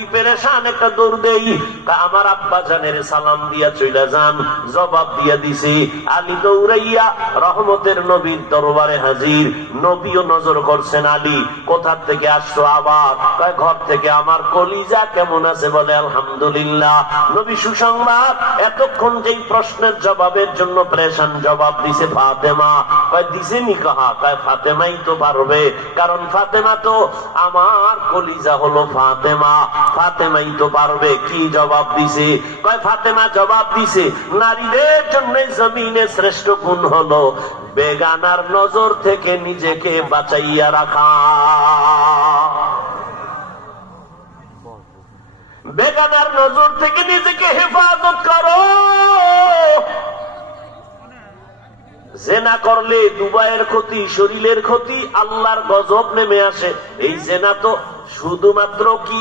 নবী পেরেশান, একটা দৌড় দেই, আমার আব্বা জানের সালাম দিয়া চলে যান, জবাব দিয়া দিছি। আলী দৌড়াইয়া রহমতের নবীর দরবারে হাজির। নবীও নজর করছেন, আলী কোথা থেকে আসছো আবার? ঘর থেকে। আমার কলিজা কেমন আছে? বলে আলহামদুলিল্লাহ। নবী সুসংবাদ। এতক্ষণ যেই প্রশ্নের জবাবের জন্য প্রেশান, জবাব দিছে ফাতেমা। দিছে নি কাহা? ফাতেমাই তো পারবে, কারণ ফাতেমা তো আমার কলিজা হলো ফাতেমা, ফাতেমাই তো পারবে। কি জবাব দিছে? ফাতেমা জবাব দিছে, নারীদের জন্য জমিনে শ্রেষ্ঠ গুণ হলো বেগানার নজর থেকে নিজেকে বাঁচাইয়া রাখা। বেগানার নজর থেকে নিজেকে হেফাজত করো। জেনা করলে দুবাইয়ের ক্ষতি, শরীরের ক্ষতি, আল্লাহর গজব নেমে আসে। এই জেনা তো শুধুমাত্র কি